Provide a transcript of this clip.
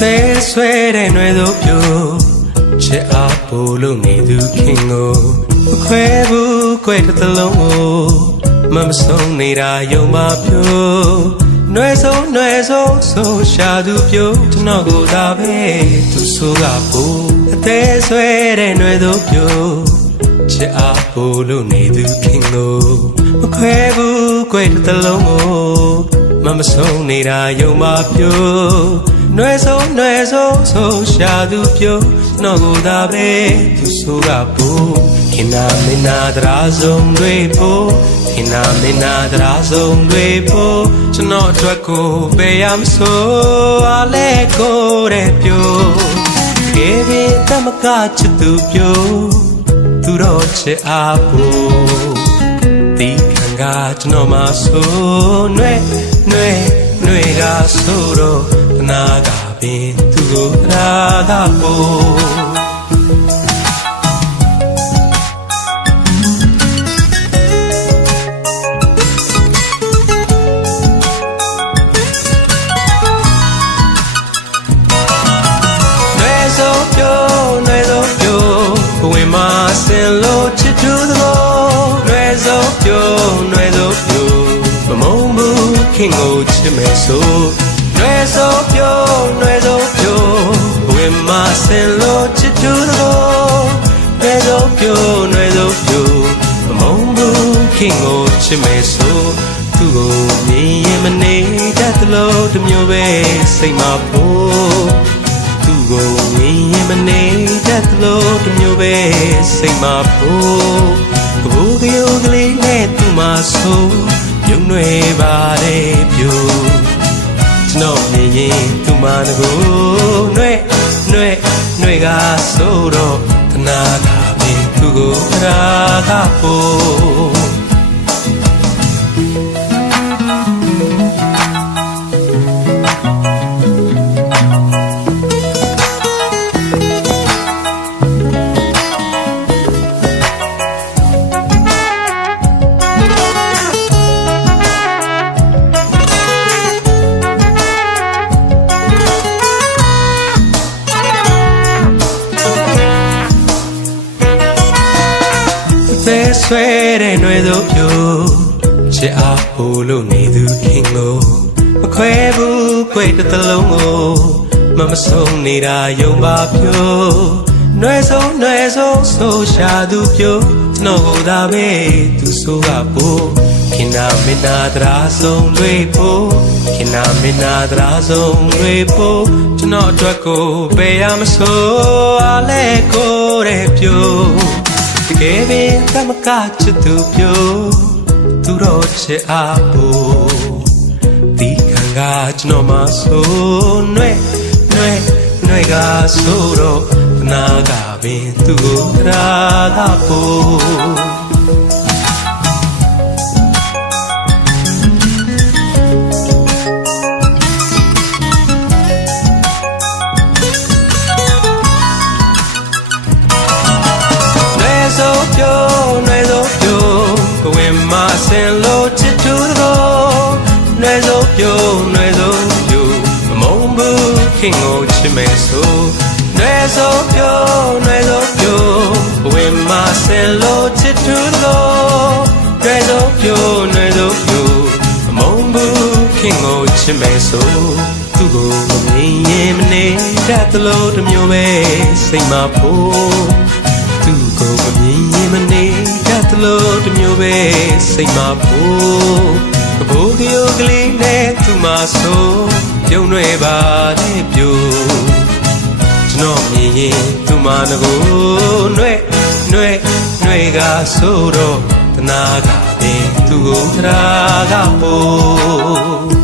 သေးဆွဲတဲ့နှွေတို့ပြိုချစ်အားပို့လို့နေသူခင်ကိုမခွဲဘူးခွဲတစ်လုံးကိုမဆုံးနေတာယုံပါပြိုနှွေဆုံးဆိုရှာသူပြိုကျွန်တော်ကိုသာပဲသူဆိုကပို့အသေးဆွဲတဲ့နှွေတို့ပြိုချစ်အားပို့လို့နေသူခင်ကိုမခွဲဘူးခွဲတစ်လုံးကိုမဆုံးနေတာယုံပါပြိုနှွေဆုံးဆိုရှာသူပြိုကျွန်တော်ကိုသာပဲသူဆိုကပို့ခင်နာမင်းနာတရာဆုံးတွေပို့ခင်နာမင်းနာတရာဆုံးတွေပို့ကျွန်တော်အတွက်ကိုပေးရမဆိုအားလဲကိုတဲ့ပြိုကေဘီတမကချစ်သူပြိုသူတော့ချစ်အားပို့ဒီခံကကျွန်တော်မှဆိုနှွေကဆိုတော့နာကပင်သူကိုရာကပို့ဝင်မစင်လို့ချစ်သူတို့နှွေစုံပြိုမမုံဘူးခင်ကိုချစ်မယ်ဆိုနှွေစုံပြိုဝင်မစင်လို့ချစ်သူတို့နှွေစုံပြိုမမုံဘူးခင်ကိုချစ်မယ်ဆိုသူ့ကိုမြင်ရင်မနေတတ်သလိုတစ်မျိုးပဲစိတ်မဖို့သူ့ကိုမြင်ရင်မနေတတ်သလိုတစ်မျိုးပဲစိတ်မဖို့ကဘူကယုကလေးနဲ့သူ့မဆိုပြုံးနေပါတယ်ပြိုကျွန်တော်မြင်ရင်သူ့မတကူနှွေကဆိုတော့ခနာကပင်သူ့ကိုရာကဖို့သေးဆွဲတဲ့နှွေတို့ပြိုချစ်အားပို့လို့နေသူခင်ကိုမခွဲဘူးခွဲတစ်လုံးကိုမဆုံးနေတာယုံပါပြိုနှွေဆုံးဆိုရှာသူပြိုကျွန်တော်ကိုသာပဲသူဆိုကပို့ခင်နာမင်းနာတရာဆုံးတွေပို့ခင်နာမင်းနာတရာဆုံးတွေပို့ကျွန်တော်အတွက်ကိုပေးရမဆိုအားလဲကိုတဲ့ပြိုကေဘီတမကချစ်သူပြိုသူတော့ချစ်အားပို့ဒီခံကကျွန်တော်မှဆိုနှွေကဆိုတော့နာကပင်သူ့ကိုရာကပို့နှွေစုံပြိုဝင်မစင်လို့ချစ်သူတို့နှွေစုံပြိုမမုံဘူးခင်ကိုချစ်မယ်ဆိုနှွေစုံပြိုဝင်မစင်လို့ချစ်သူတို့နှွေစုံပြိုမမုံဘူးခင်ကိုချစ်မယ်ဆိုသူ့ကိုမမြင်ရင်မနေတတ်သလိုတစ်မျိုးပဲစိတ်မဖို့သူ့ကိုမမြင်ရင်မနေတတ်သလိုတစ်မျိုးပဲစိတ်မဖို့ကဘိုးကယုကလေးနဲ့သူ့မဆိုပြုံးနေပါတဲ့ပြိုကျွန်တော်မြင်ရင်သူ့မငကိုနှွေကဆိုတော့တနာကပင်သူ့ကိုထရာကပို့